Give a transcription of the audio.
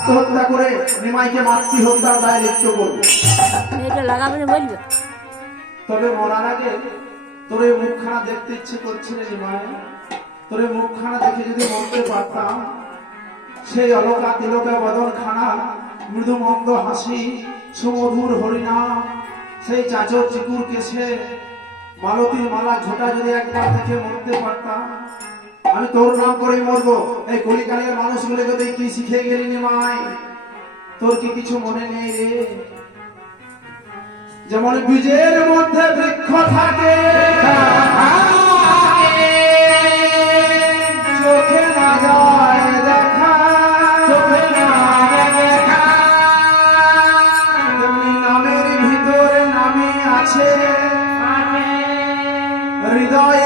আত্মহত্যা করে নিমাইকে মাতৃ হত্যার দায় লিপ্ত করবে। এটা লাগাবে না বলবে। তবে মরার আগে তোর এই মুখখানা দেখতে ইচ্ছে করছে রে নিমাই। তোর এই মুখখানা দেখে যদি মরতে পারতাম, সেই অলকা তিলকা বদন খানা, মৃদু মন্দ হাসি, সুমধুর হরিনাম, সেই চাচর চিকুর কেশে মালতীর মালা ঝোটা যদি একবার দেখে মরতে পারতাম, আমি তোর নাম করেই মরবো। এই কলিকালের মানুষগুলো যদি কি শিখে গেলি নিমাই, তোর কি কিছু মনে নেই রে? যেমন বীজের মধ্যে বৃক্ষ থাকে, চোখে না যায় দেখা, তেমনি নামের ভিতরে নামে আছে হৃদয়।